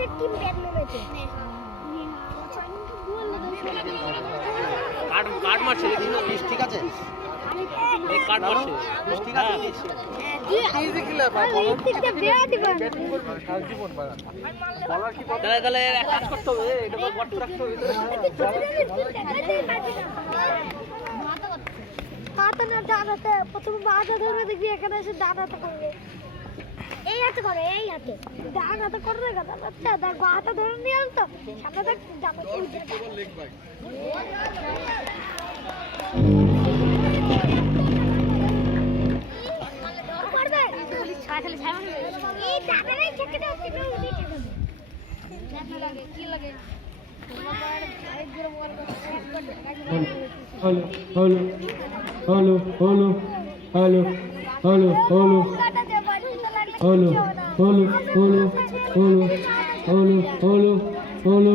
আমাদের team bat মেরেছে কাট মারছে বেশ ঠিক আছে এই কাট মারছে ঠিক আছে ইজি খেলা বাবা ইজিতে ব্যাট দিবেন সারা জীবন বাড়া তাহলে এক কাজ করতে হবে এটা গর্ত রাখতে হবে হাতে না ডানাতে প্রথমে বাঁধা ধরে দেখবি এখানে এসে ডানাতে করবে এই হাতে করে এই হাতে ডানাতে করবে কথা আচ্ছা দেখো হাতে ধরে নিয়ে আল তো সামনে দেখ ডানা লেগ ভাই করবে ছাড়লে ছাড়া এই ডানারে চেকে দাও কি লাগে কি লাগে Hello, hello, hello, hello, hello, hello, hello, hello, hello, hello, hello, hello, hello, hello.